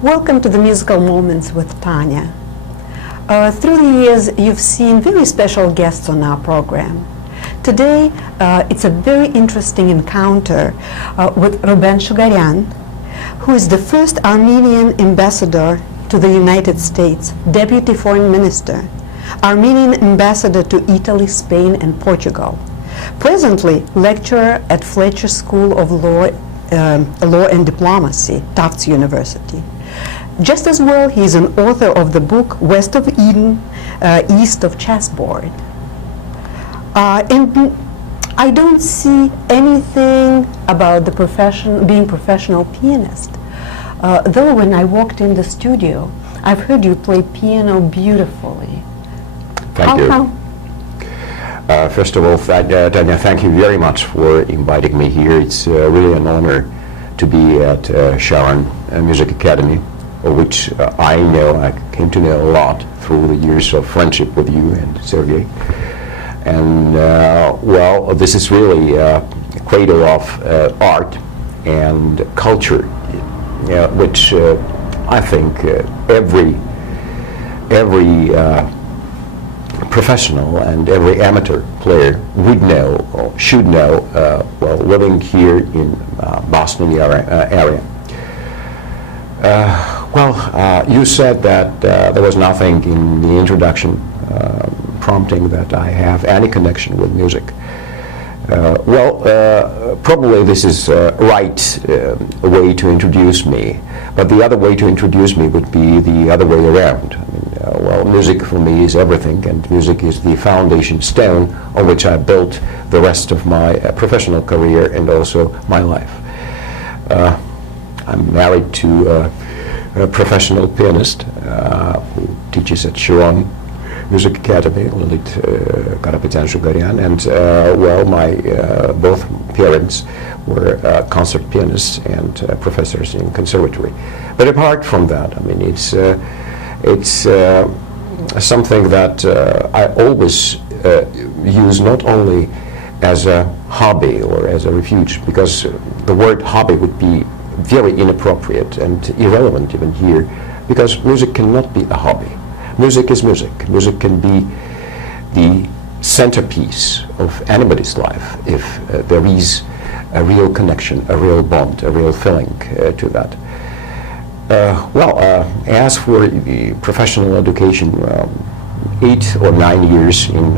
Welcome to the Musical Moments with Tanya. Through the years, you've seen very special guests on our program. Today, it's a very interesting encounter with Rouben Shougarian, who is the first Armenian ambassador to the United States, Deputy Foreign Minister, Armenian Ambassador to Italy, Spain, and Portugal. Presently, lecturer at Fletcher School of Law and Diplomacy, Tufts University. Just as well, he is an author of the book West of Eden, East of Chessboard. And I don't see anything about the being professional pianist. Though when I walked in the studio, I've heard you play piano beautifully. Thank you. First of all, Tanya, thank you very much for inviting me here. It's really an honor to be at Sharon Music Academy, of which I came to know a lot through the years of friendship with you and Sergei. And well, this is really a cradle of art and culture, which I think every professional and every amateur player would know or should know while living here in Boston area. You said that there was nothing in the introduction prompting that I have any connection with music. Probably this is right way to introduce me, but the other way to introduce me would be the other way around. Music for me is everything, and music is the foundation stone on which I built the rest of my professional career and also my life. I'm married to a professional pianist who teaches at Sharon Music Academy, Rouben Shougarian, and my both parents were concert pianists and professors in conservatory. But apart from that, I mean, it's something that I always use not only as a hobby or as a refuge, because the word hobby would be very inappropriate and irrelevant even here, because music cannot be a hobby. Music is music. Music can be the centerpiece of anybody's life if there is a real connection, a real bond, a real feeling to that. As for the professional education, 8 or 9 years in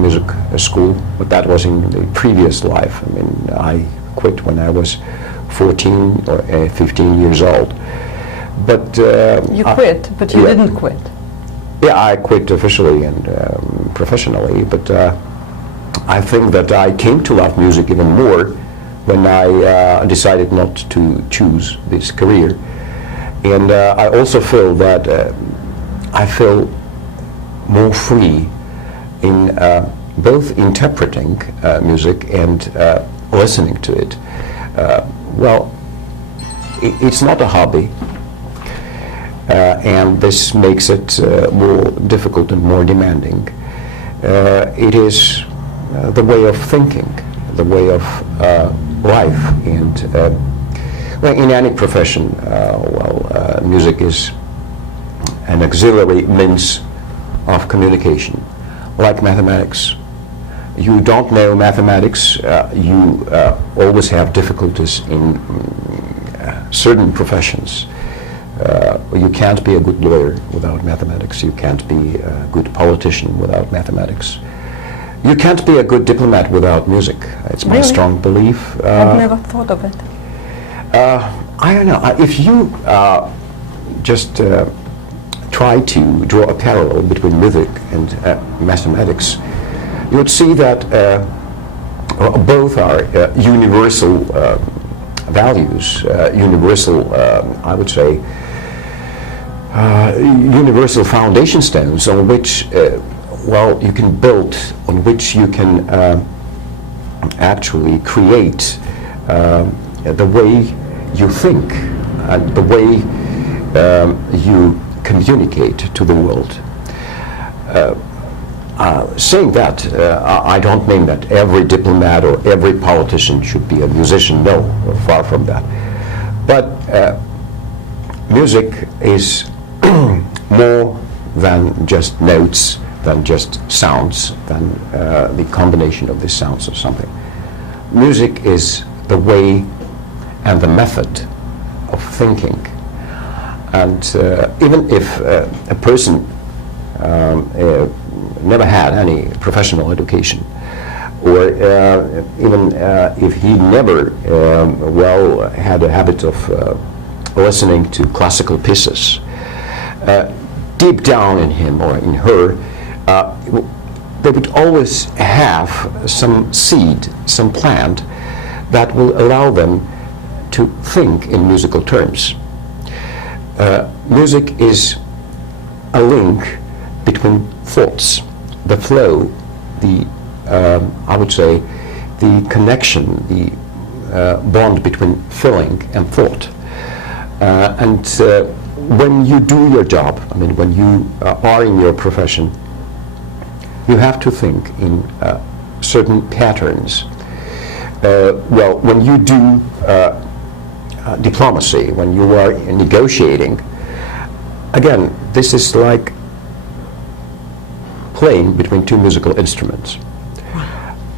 music school, but that was in the previous life. I mean, I quit when I was 14 or 15 years old. But you quit, but you didn't quit. Yeah, I quit officially and professionally, but I think that I came to love music even more when I decided not to choose this career. And I also feel that I feel more free in both interpreting music and listening to it. It's not a hobby. and this makes it more difficult and more demanding. It is the way of thinking, the way of life, and well, in any profession, music is an auxiliary means of communication, like mathematics. You don't know mathematics, you always have difficulties in certain professions. You can't be a good lawyer without mathematics. You can't be a good politician without mathematics. You can't be a good diplomat without music. It's my Really? strong belief. I've never thought of it. I don't know. If you just try to draw a parallel between music and mathematics, you would see that both are universal values, universal, I would say, universal foundation stones on which, well, you can build, on which you can actually create the way you think and the way you communicate to the world. Saying that, I don't mean that every diplomat or every politician should be a musician. No, far from that. But music is more than just notes, than just sounds, than the combination of these sounds of something. Music is the way and the method of thinking. And even if a person never had any professional education, or even if he never well had a habit of listening to classical pieces, deep down in him or in her, they would always have some seed, some plant that will allow them to think in musical terms. Music is a link between thoughts, the flow, the I would say the connection, the bond between feeling and thought. And when you do your job, I mean, when you are in your profession, you have to think in certain patterns. Well, when you do diplomacy, when you are negotiating, again, this is like playing between two musical instruments.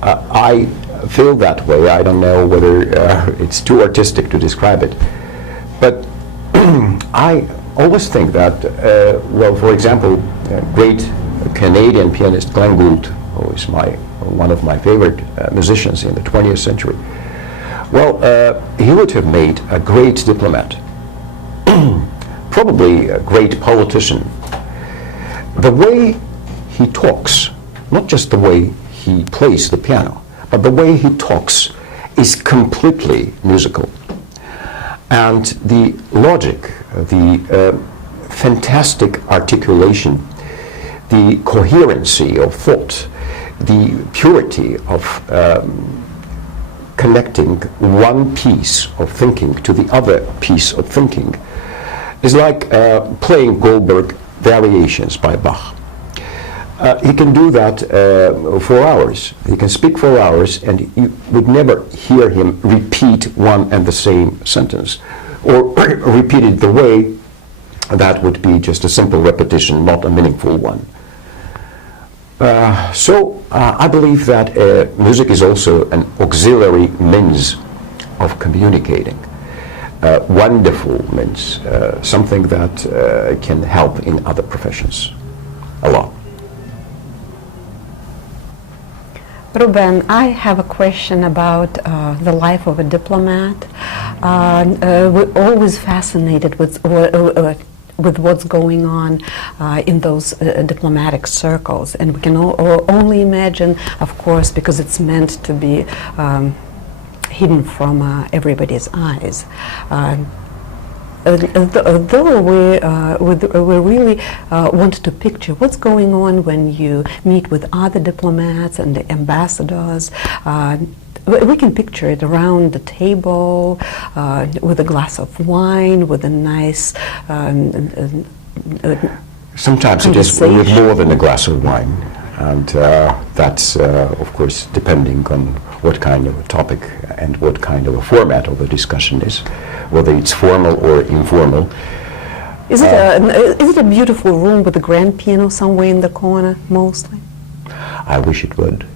I feel that way. I don't know whether it's too artistic to describe it, but I always think that, well, for example, great Canadian pianist Glenn Gould, who is one of my favorite musicians in the 20th century, well, he would have made a great diplomat, probably a great politician. The way he talks, not just the way he plays the piano, but the way he talks is completely musical. And the logic, the fantastic articulation, the coherency of thought, the purity of connecting one piece of thinking to the other piece of thinking is like playing Goldberg variations by Bach. He can do that for hours. He can speak for hours, and you would never hear him repeat one and the same sentence, or repeat it the way that would be just a simple repetition, not a meaningful one. So I believe that music is also an auxiliary means of communicating, wonderful means, something that can help in other professions a lot. Rouben, I have a question about the life of a diplomat. We're always fascinated with what's going on in those diplomatic circles, and we can only imagine, of course, because it's meant to be hidden from everybody's eyes. Though we really want to picture what's going on when you meet with other diplomats and the ambassadors, we can picture it around the table with a glass of wine, with a nice sometimes it is with more than a glass of wine, and that's of course depending on what kind of a topic and what kind of a format of the discussion is, whether it's formal or informal. Is it a beautiful room with a grand piano somewhere in the corner, mostly? I wish it would,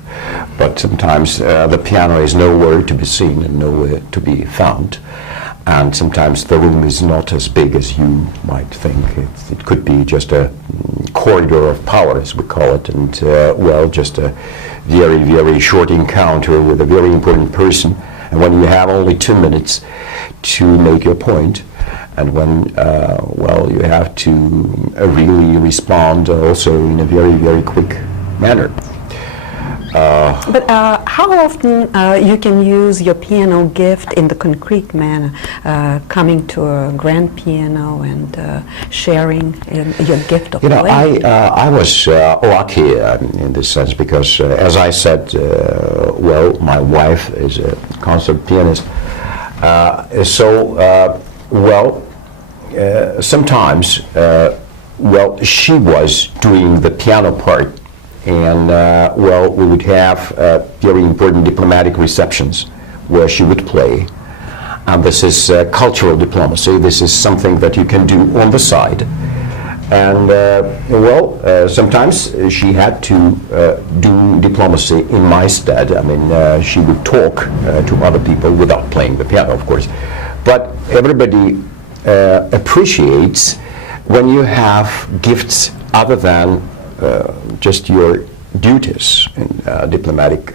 but sometimes the piano is nowhere to be seen and nowhere to be found, and sometimes the room is not as big as you might think. It could be just a corridor of power, as we call it, and well, just a very, very short encounter with a very important person, and when you have only 2 minutes to make your point, and when, well, you have to really respond also in a very, very quick manner. But how often you can use your piano gift in the concrete manner, coming to a grand piano and sharing your gift of playing? I was lucky in this sense because, as I said, well, my wife is a concert pianist, sometimes, well, she was doing the piano part, and well, we would have very important diplomatic receptions where she would play, and this is cultural diplomacy. This is something that you can do on the side, and well, sometimes she had to do diplomacy in my stead. I mean, she would talk to other people without playing the piano, of course, but everybody appreciates when you have gifts other than just your duties in diplomatic,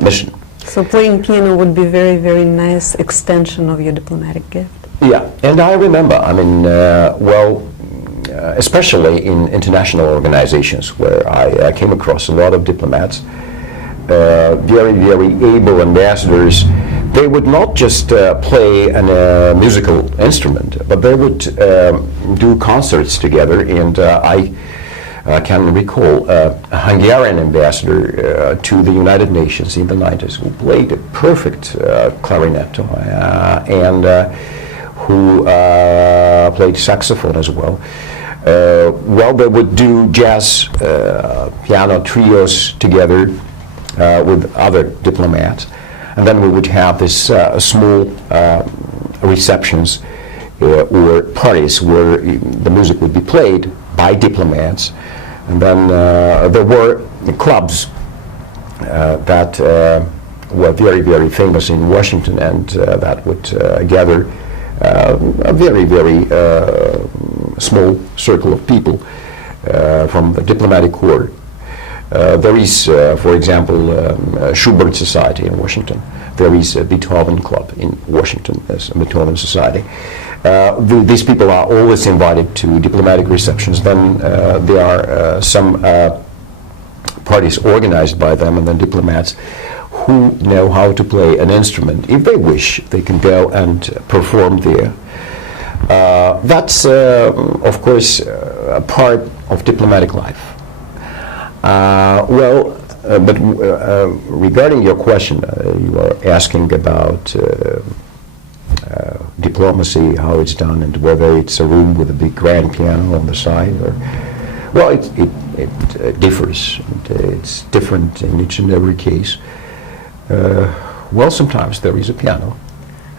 mission. So playing piano would be very, very nice extension of your diplomatic gift. Yeah, and I remember, I mean, well, especially in international organizations where I came across a lot of diplomats, very, very able ambassadors. They would not just play a musical instrument, but they would do concerts together, and I can recall a Hungarian ambassador to the United Nations in the 90s who played a perfect clarinet and who played saxophone as well. Well, they would do jazz piano trios together with other diplomats. And then we would have this small receptions or parties where the music would be played by diplomats. And then there were clubs that were very, very famous in Washington, and that would gather a very, very small circle of people from the diplomatic corps. There is, for example, Schubert Society in Washington. There is a Beethoven Club in Washington, as a Beethoven Society. These people are always invited to diplomatic receptions. Then there are some parties organized by them, and then diplomats who know how to play an instrument. If they wish, they can go and perform there. That's, of course, a part of diplomatic life. But regarding your question, you are asking about diplomacy, how it's done, and whether it's a room with a big grand piano on the side, or well, it differs. It's different in each and every case. Well, sometimes there is a piano.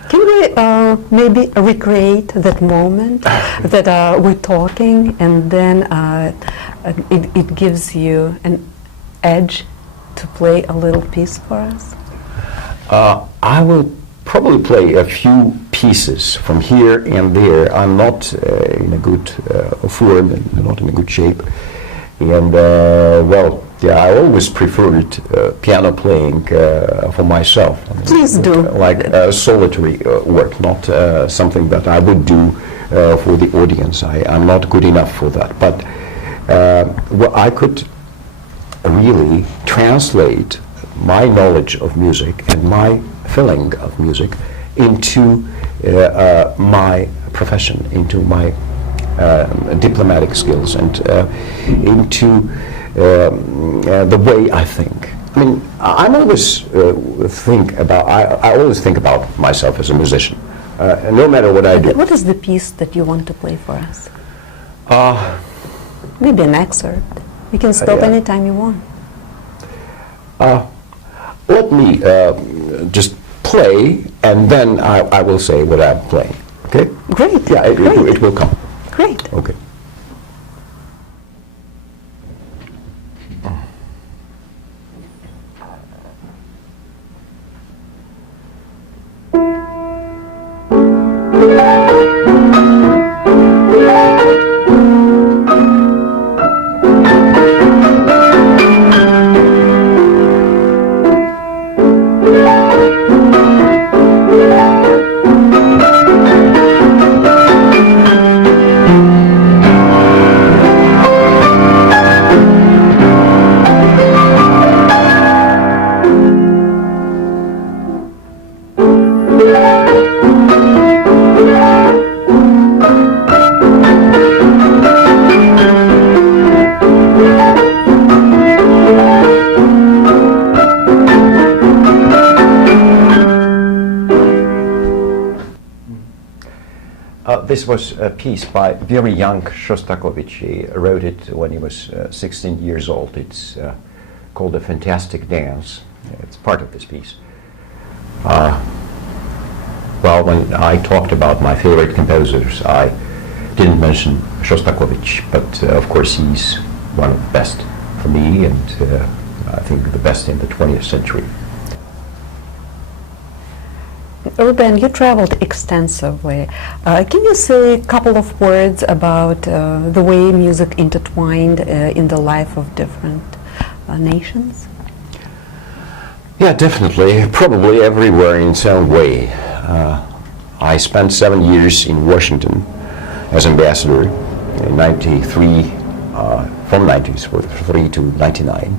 Can we maybe recreate that moment that we're talking, and then it gives you an edge to play a little piece for us? I will probably play a few pieces from here and there. I'm not in a good form and not in a good shape. And well, yeah, I always preferred piano playing for myself. I mean, Please do. Like solitary work, not something that I would do for the audience. I'm not good enough for that. But well, I could really translate my knowledge of music and my feeling of music into my profession, into my diplomatic skills, and into the way I think. I mean, I always think about myself as a musician, no matter what I do. What is the piece that you want to play for us? Maybe an excerpt. You can stop anytime you want. Let me just play, and then I will say what I'm playing. Okay? Great. Yeah, it will come. Great. Okay. This was a piece by very young Shostakovich. He wrote it when he was 16 years old. It's called A Fantastic Dance. It's part of this piece. Well, when I talked about my favorite composers, I didn't mention Shostakovich, but of course he's one of the best for me, and I think the best in the 20th century. Rouben, you traveled extensively. Can you say a couple of words about the way music intertwined in the life of different nations? Yeah, definitely. Probably everywhere in some way. I spent 7 years in Washington as ambassador in 93, from 93 to 99.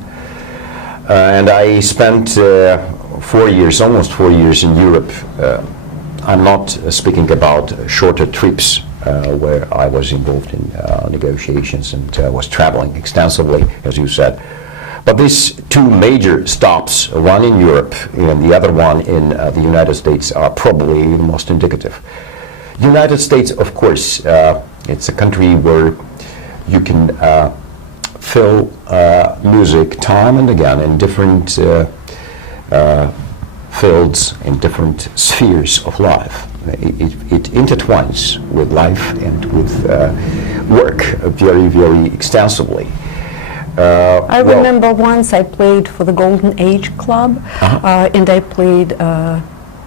And I spent 4 years, almost 4 years in Europe. I'm not speaking about shorter trips where I was involved in negotiations and was traveling extensively, as you said. But these two major stops, one in Europe and the other one in the United States, are probably the most indicative. United States, of course, it's a country where you can fill music time and again in different fields, in different spheres of life. It intertwines with life and with work very, very extensively. I remember once I played for the Golden Age Club, and I played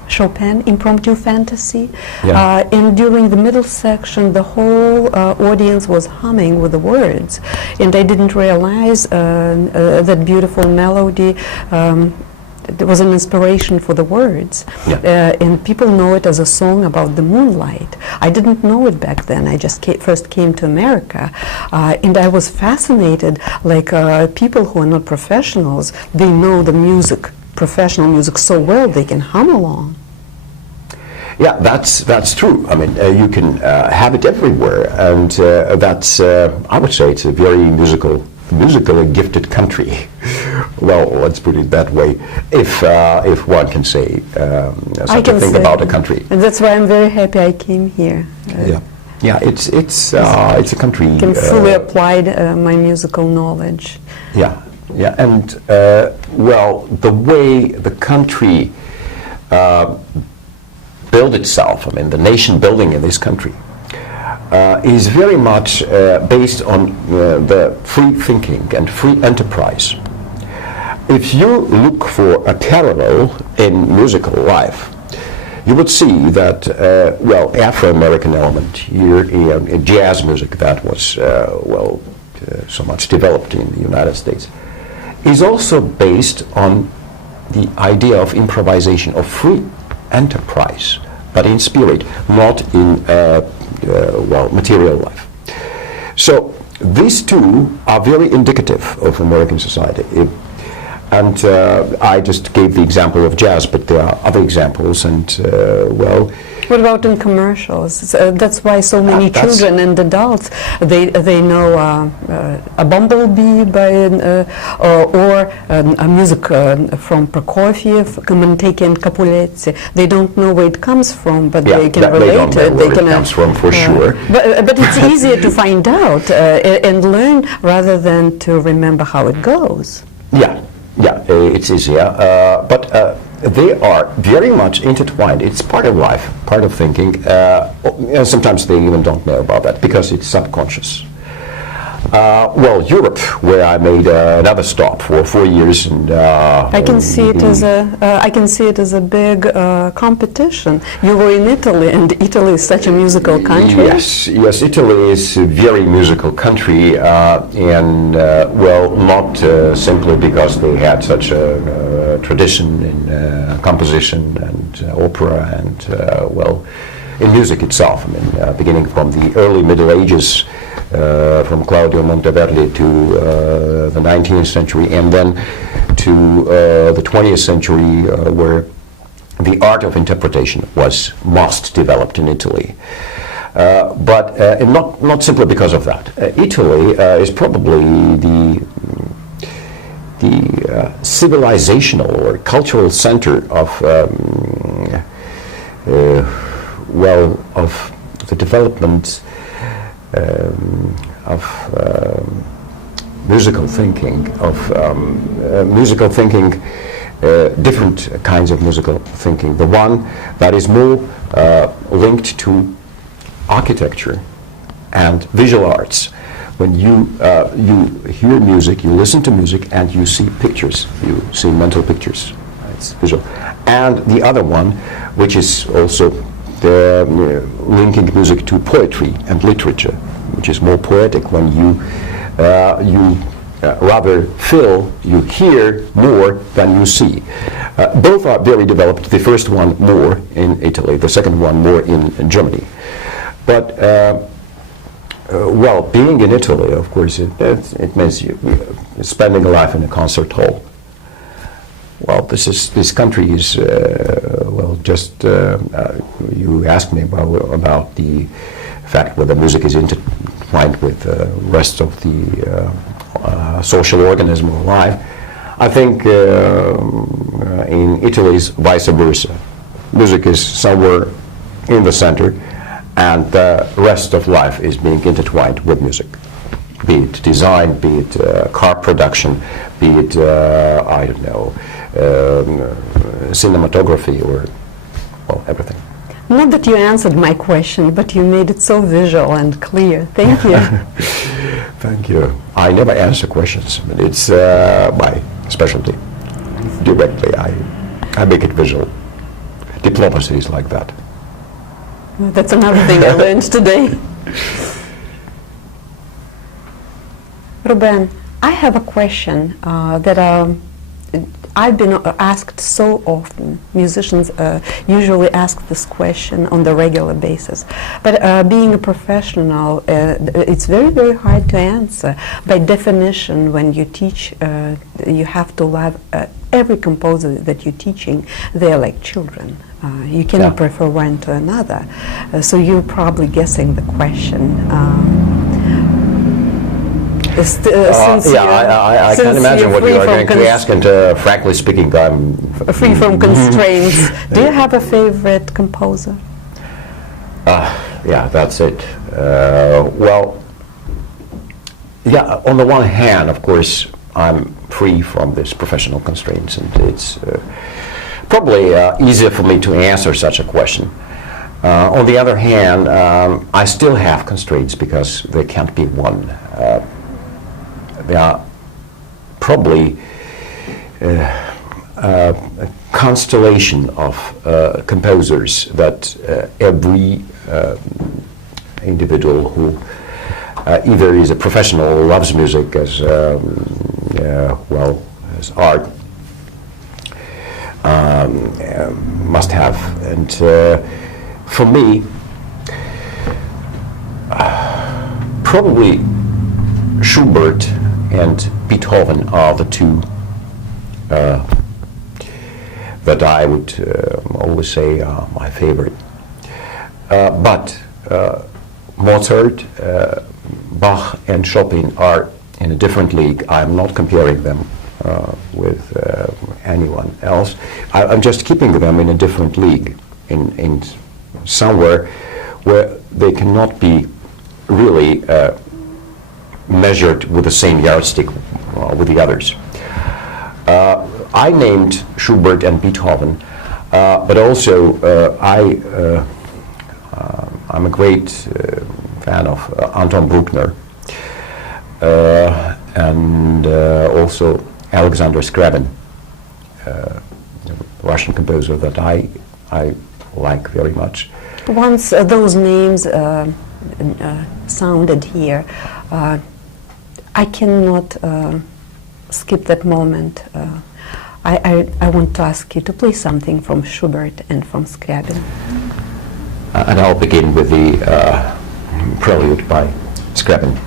Chopin, Impromptu Fantasy, and during the middle section the whole audience was humming with the words, and I didn't realize that beautiful melody there was an inspiration for the words, and people know it as a song about the moonlight. I didn't know it back then. I just first came to America, and I was fascinated, like people who are not professionals, they know the music, professional music so well they can hum along. Yeah, that's true. I mean, you can have it everywhere, and that's, I would say, it's a very musically gifted country. Well, let's put it that way, if one can say such a thing about a country. And that's why I'm very happy I came here. It's a country. I can fully apply my musical knowledge. Yeah, and well, the way the country built itself, I mean, the nation building in this country, is very much based on the free thinking and free enterprise. If you look for a parallel in musical life, you would see that, well, Afro-American element here in jazz music that was, so much developed in the United States, is also based on the idea of improvisation, of free enterprise, but in spirit, not in material life. So these two are very indicative of American society. And I just gave the example of jazz, but there are other examples, and well. What about in commercials? That's why so many children and adults they know a bumblebee by or a music from Prokofiev, Commentator and Capuletti. They don't know where it comes from, but they can relate it. They can comes from for sure. But it's easier to find out and learn rather than to remember how it goes. Yeah, it's easier, but they are very much intertwined. It's part of life, part of thinking. And sometimes they even don't know about that because it's subconscious. Well, Europe, where I made another stop for 4 years, and I can see it as a big competition. You were in Italy, and Italy is such a musical country. Yes, Italy is a very musical country, and well, not simply because they had such a tradition in composition and opera, and well, in music itself. I mean, beginning from the early Middle Ages. From Claudio Monteverdi to the 19th century, and then to the 20th century, where the art of interpretation was most developed in Italy. But not simply because of that. Italy is probably the civilizational or cultural center of well, of the development of musical thinking, different kinds of musical thinking. The one that is more linked to architecture and visual arts. When you hear music, you listen to music, and you see pictures, you see mental pictures. It's visual. And the other one, which is also linking music to poetry and literature, which is more poetic when you rather feel, you hear more than you see. Both are very developed. The first one more in Italy, the second one more in Germany. But well, being in Italy, of course, it means you spending a life in a concert hall. Well, this country is well. Just you asked me about the fact whether music is intertwined with the rest of the social organism of life. I think in Italy is vice versa. Music is somewhere in the center, and the rest of life is being intertwined with music. Be it design, be it car production, be it I don't know. Cinematography, or well, everything. Not that you answered my question, but you made it so visual and clear. Thank you. Thank you. I never answer questions, but it's my specialty. Directly, I make it visual. Diplomacy is like that. That's another thing I learned today. Rouben, I have a question that I've been asked so often. Musicians usually ask this question on the regular basis. But being a professional, it's very, very hard to answer. By definition, when you teach, you have to love every composer that you're teaching. They're like children. You cannot prefer one to another. So you're probably guessing the question. I can imagine what you are going to ask, and frankly speaking, I'm free from constraints. Do you have a favorite composer? Yeah, that's it. Well, yeah, on the one hand, of course, I'm free from these professional constraints, and it's probably easier for me to answer such a question. On the other hand, I still have constraints because there can't be one. There are probably a constellation of composers that every individual who either is a professional or loves music as well as art must have. And for me, probably Schubert and Beethoven are the two that I would always say are my favorite. But Mozart, Bach and Chopin are in a different league. I'm not comparing them with anyone else. I'm just keeping them in a different league, in somewhere where they cannot be really measured with the same yardstick with the others. I named Schubert and Beethoven, but also I'm a great fan of Anton Bruckner and also Alexander Scriabin, Russian composer that I like very much. Once those names sounded here, I cannot skip that moment. I want to ask you to play something from Schubert and from Scriabin. And I'll begin with the prelude by Scriabin.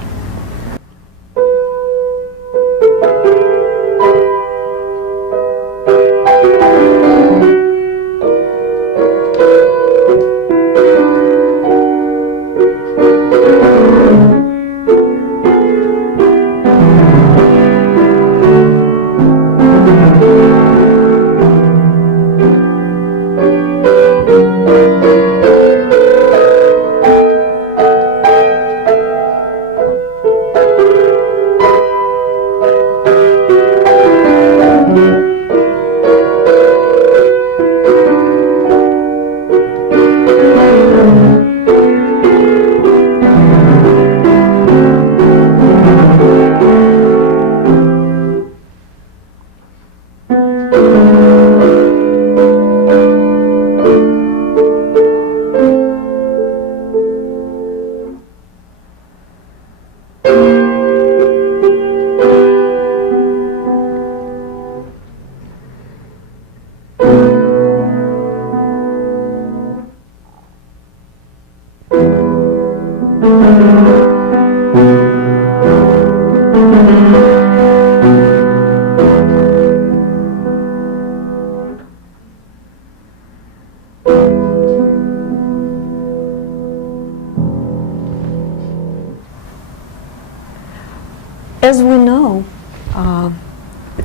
As we know,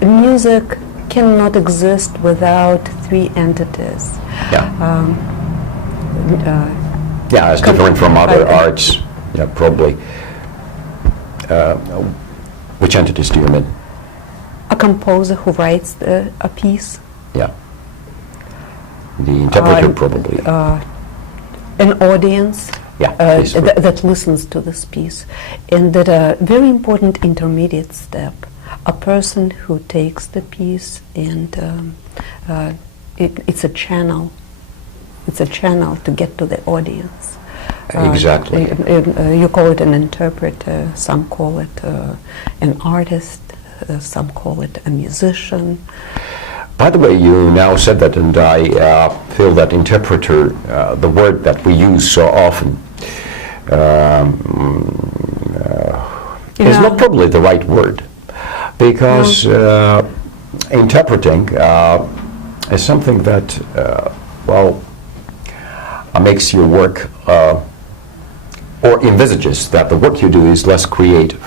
music cannot exist without three entities. Yeah. Yeah, it's different from other arts. Yeah, probably. Which entities do you mean? A composer who writes a piece. Yeah. The interpreter, probably. An audience. Yeah, that listens to this piece, and that a very important intermediate step, a person who takes the piece and it's a channel. It's a channel to get to the audience. Exactly. You call it an interpreter, some call it an artist, some call it a musician. By the way, you now said that, and I feel that interpreter, the word that we use so often, is not probably the right word, because interpreting is something that, makes your work, or envisages that the work you do is less creative.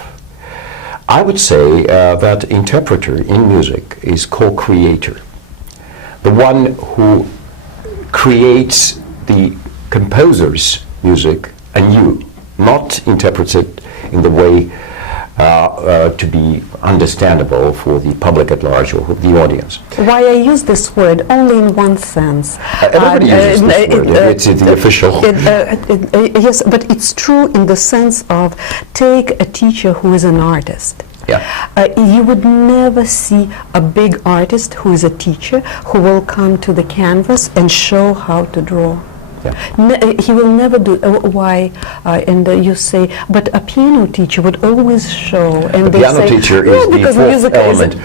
I would say that interpreter in music is co-creator, the one who creates the composer's music anew, not interprets it in the way to be understandable for the public at large or the audience. Why I use this word only in one sense. Everybody uses this word. It's the official. Yes, but it's true in the sense of, take a teacher who is an artist. Yeah. You would never see a big artist who is a teacher who will come to the canvas and show how to draw. He will never do. Why? And you say, but a piano teacher would always show. And the they piano say, teacher is the because fourth music element.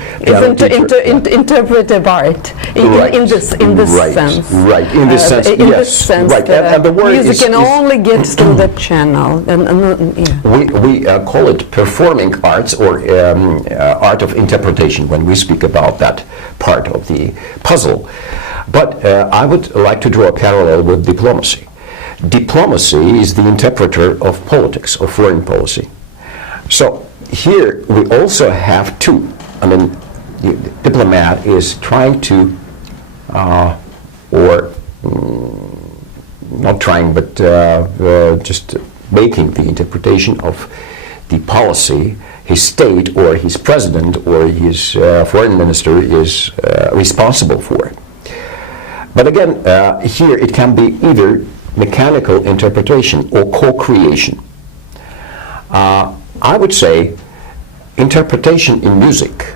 interpretive art in this sense. Right. In this sense. In yes. this sense, right. And the word music can only get through that channel. We call it performing arts or art of interpretation when we speak about that part of the puzzle. But I would like to draw a parallel with diplomacy. Diplomacy is the interpreter of politics, of foreign policy. So here we also have two. I mean, the diplomat is trying to, not trying, but just making the interpretation of the policy his state or his president or his foreign minister is responsible for. But again, here it can be either mechanical interpretation or co-creation. I would say interpretation in music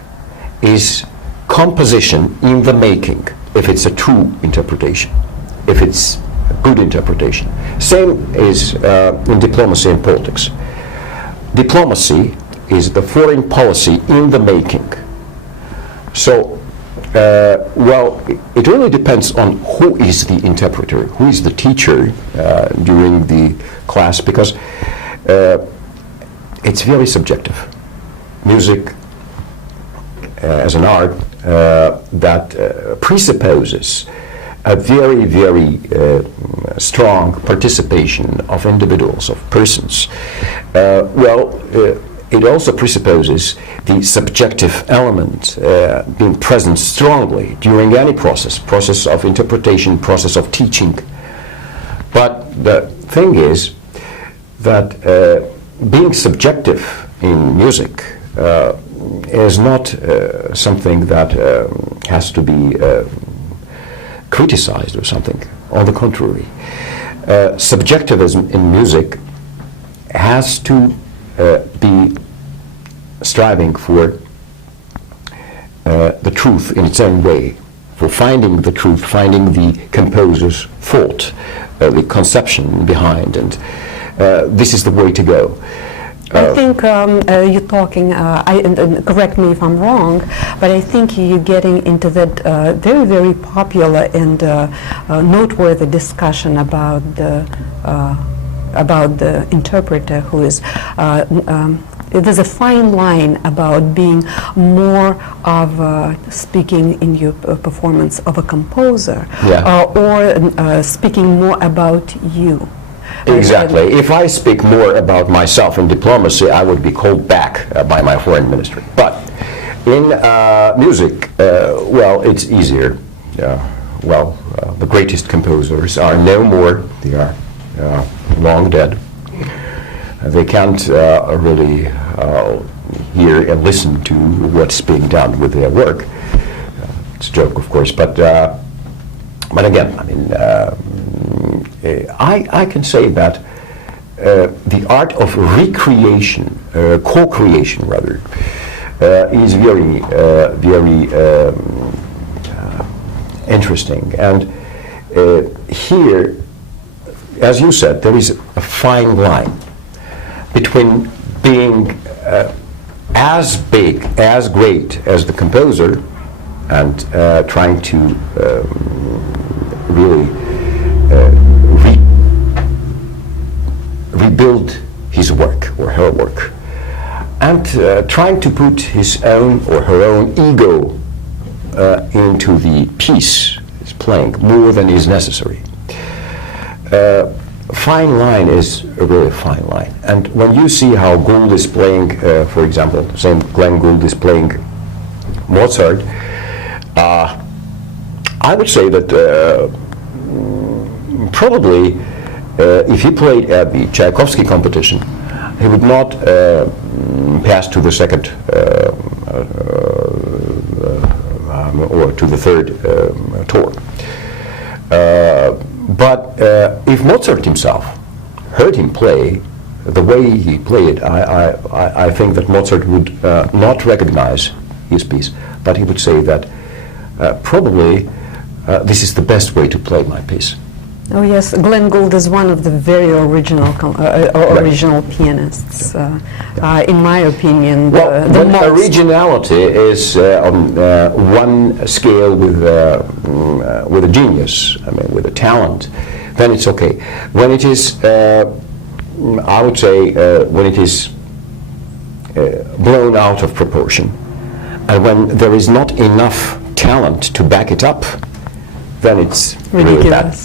is composition in the making, if it's a true interpretation, if it's a good interpretation. Same is in diplomacy and politics. Diplomacy is the foreign policy in the making. So, well, it really depends on who is the interpreter, who is the teacher during the class, because it's very subjective. Music as an art that presupposes a very, very strong participation of individuals, of persons. It also presupposes the subjective element being present strongly during any process of interpretation, process of teaching. But the thing is that being subjective in music is not something that has to be criticized or something. On the contrary, subjectivism in music has to be striving for the truth in its own way, for finding the truth, finding the composer's thought, the conception behind, and this is the way to go. I think you're talking, and correct me if I'm wrong, but I think you're getting into that very, very popular and noteworthy discussion about the interpreter who is, there's a fine line about being more of speaking in your performance of a composer, or speaking more about you. Exactly. If I speak more about myself in diplomacy, I would be called back by my foreign ministry. But in music, well, it's easier. The greatest composers are no more. They are long dead. They can't really hear and listen to what's being done with their work. It's a joke, of course, but again, I mean, I can say that the art of recreation, co-creation rather, is very, very interesting. And here, as you said, there is a fine line between being as big, as great as the composer, and trying to really rebuild his work or her work, and trying to put his own or her own ego into the piece he's playing more than is necessary. Fine line is a really fine line. And when you see how Gould is playing, for example, same Glenn Gould is playing Mozart, I would say that probably if he played at the Tchaikovsky competition, he would not pass to the second or to the third tour. But if Mozart himself heard him play the way he played, I think that Mozart would not recognize his piece, but he would say that probably this is the best way to play my piece. Oh yes, Glenn Gould is one of the very original original pianists. In my opinion, the most originality is on one scale with a genius. I mean, with a talent. Then it's okay. When it is, I would say, when it is blown out of proportion, and when there is not enough talent to back it up, then it's ridiculous. Really bad.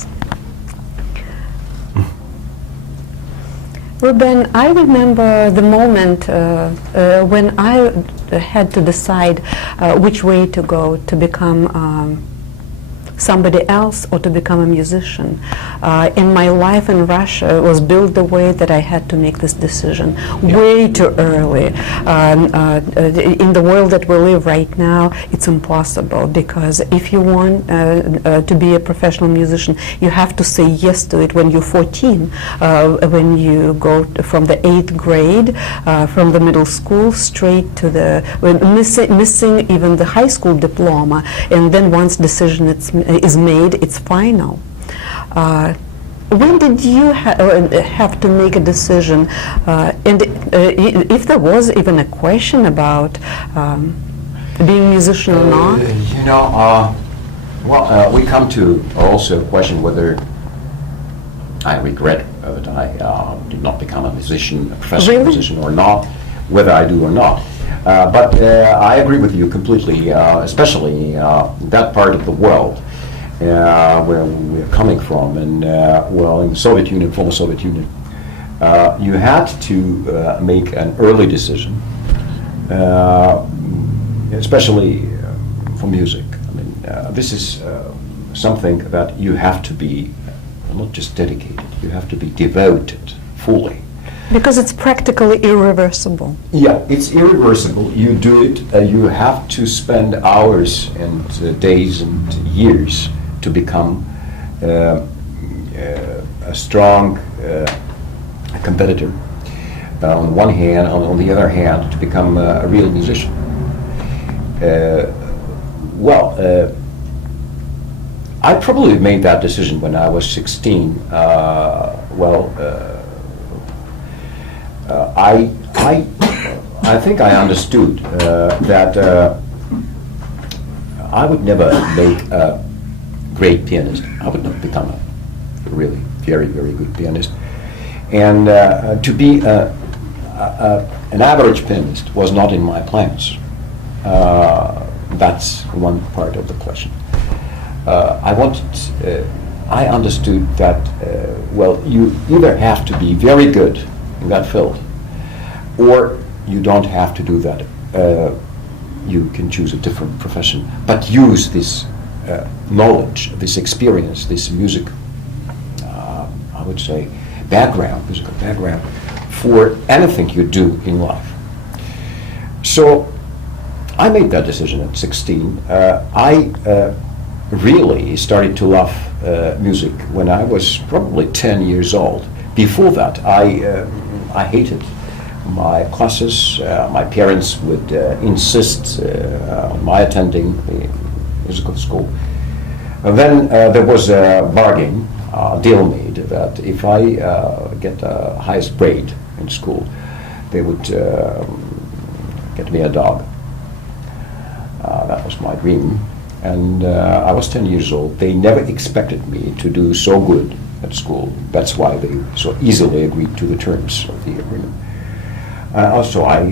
Rouben, I remember the moment when I had to decide which way to go, to become somebody else or to become a musician. And my life in Russia was built the way that I had to make this decision way too early. In the world that we live right now, it's impossible, because if you want to be a professional musician, you have to say yes to it when you're 14, when you go from the 8th grade, from the middle school straight to the, missing even the high school diploma, and then once decision is made, it's final. When did you have to make a decision, and if there was even a question about being a musician or not? You know, we come to also a question whether I regret that I did not become a musician, a professional musician or not, whether I do or not. But I agree with you completely, especially that part of the world where we're coming from, and well, in the Soviet Union, former Soviet Union, you had to make an early decision, especially for music. I mean, this is something that you have to be not just dedicated, you have to be devoted fully. Because it's practically irreversible. Yeah, it's irreversible. You do it, you have to spend hours and days and years to become a strong competitor. On one hand, on the other hand, to become a real musician. I probably made that decision when I was 16. I think I understood that I would never make a great pianist. I would not become a really very, very good pianist. And to be an average pianist was not in my plans. That's one part of the question. I understood that, you either have to be very good in that field, or you don't have to do that. You can choose a different profession, but use this knowledge, this experience, this music, I would say, musical background, for anything you do in life. So I made that decision at 16. I really started to love music when I was probably 10 years old. Before that, I hated my classes. My parents would insist on my attending the musical school. And then there was a bargain, deal made, that if I get the highest grade in school, they would get me a dog. That was my dream. And I was 10 years old. They never expected me to do so good at school. That's why they so easily agreed to the terms of the agreement. Also, I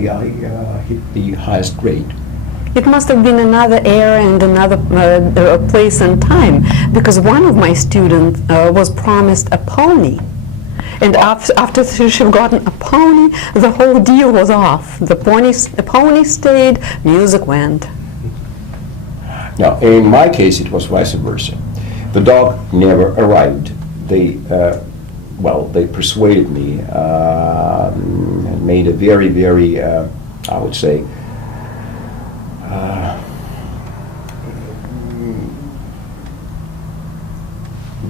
hit the highest grade. It must have been another era and another place and time, because one of my students was promised a pony. And after she'd gotten a pony, the whole deal was off. The pony stayed, music went. Now, in my case, it was vice versa. The dog never arrived. They persuaded me and made a very, very, I would say,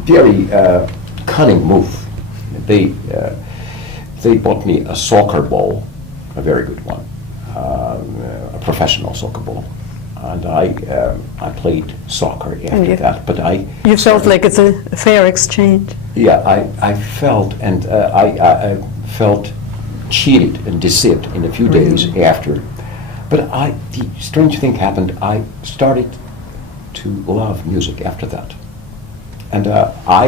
very cunning move. They bought me a soccer ball, a very good one, a professional soccer ball. and I played soccer after that. But you felt like it's a fair exchange. Yeah, I felt, and I felt cheated and deceived in a few days after. But the strange thing happened. I started to love music after that. And I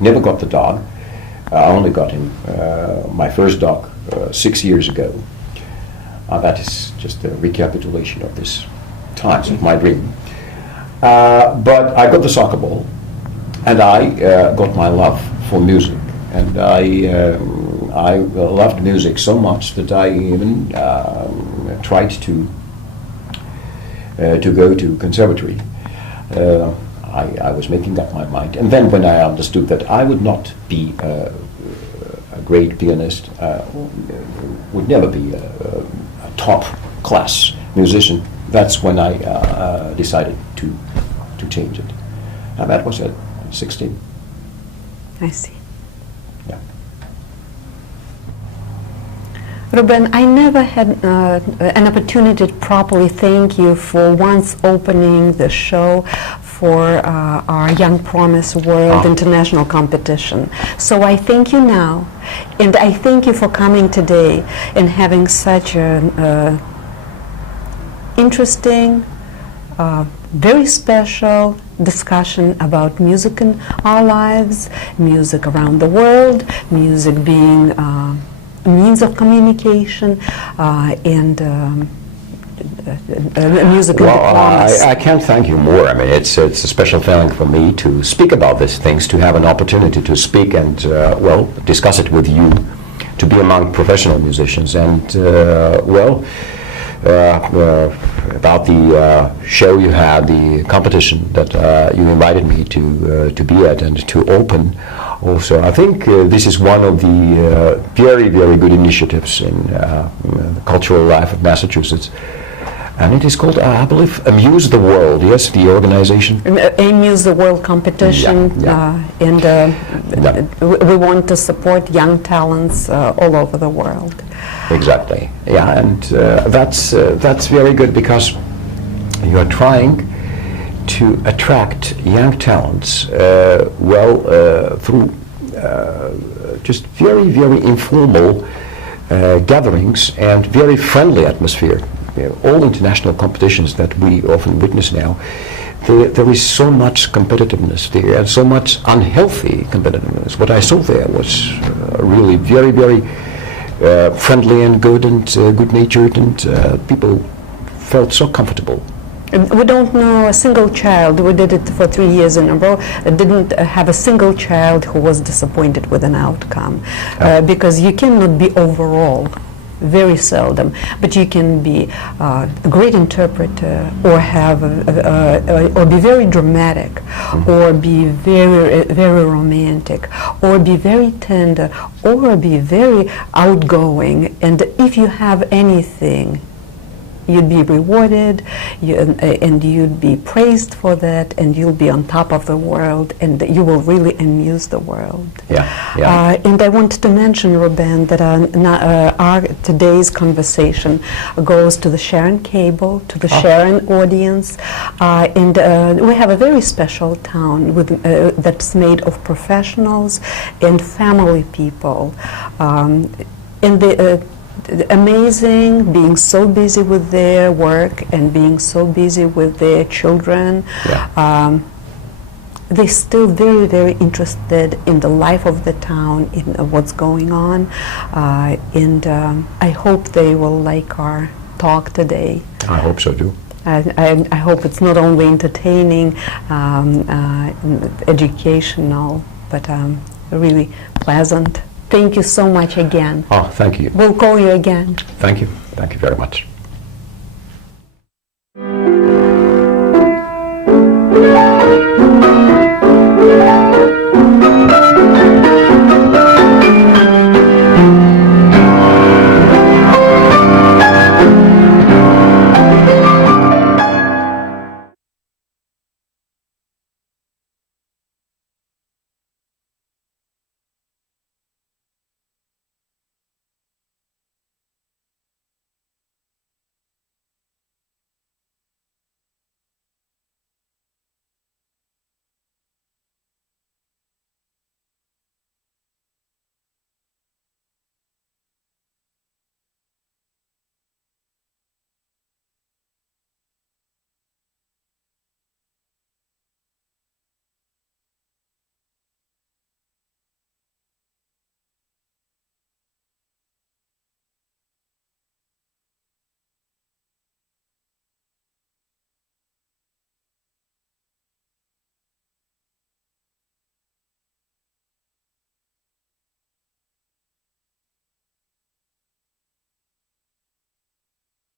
never got the dog. I only got him, my first dog, 6 years ago. That is just a recapitulation of this times of my dream. But I got the soccer ball, and I got my love for music. And I loved music so much that I even tried to go to conservatory. I was making up my mind, and then when I understood that I would not be a great pianist, would never be a top class musician, that's when I decided to change it. And that was at 16. I see. Yeah. Rouben, I never had an opportunity to properly thank you for once opening the show for our Young Promise World International Competition. So I thank you now, and I thank you for coming today and having such an interesting, very special discussion about music in our lives, music around the world, music being a means of communication, and music and diplomacy. I can't thank you more. I mean, it's a special feeling for me to speak about these things, to have an opportunity to speak and, discuss it with you, to be among professional musicians. And, about the show you had, the competition that you invited me to be at and to open also. I think this is one of the very, very good initiatives in the cultural life of Massachusetts. And it is called, I believe, Amuse the World, yes, the organization? Amuse the World competition, and we want to support young talents all over the world. Exactly, yeah, and that's very good because you are trying to attract young talents, through just very, very informal gatherings and very friendly atmosphere. All international competitions that we often witness now, there is so much competitiveness there and so much unhealthy competitiveness. What I saw there was really very, very friendly and good and good-natured, and people felt so comfortable. We don't know a single child, we did it for 3 years in a row, didn't have a single child who was disappointed with an outcome. Because you cannot be overall, very seldom, but you can be a great interpreter, or have or be very dramatic, or be very, very romantic, or be very tender, or be very outgoing. And if you have anything, you'd be rewarded, and you'd be praised for that, and you'll be on top of the world, and you will really amuse the world. And I wanted to mention, Rouben, that our today's conversation goes to the Sharon cable, to the Sharon audience, and we have a very special town with, that's made of professionals and family people. Amazing, being so busy with their work and being so busy with their children. They're still very, very interested in the life of the town, in what's going on, and I hope they will like our talk today. I hope so too. I hope it's not only entertaining, educational, but really pleasant. Thank you so much again. Oh, thank you. We'll call you again. Thank you. Thank you very much.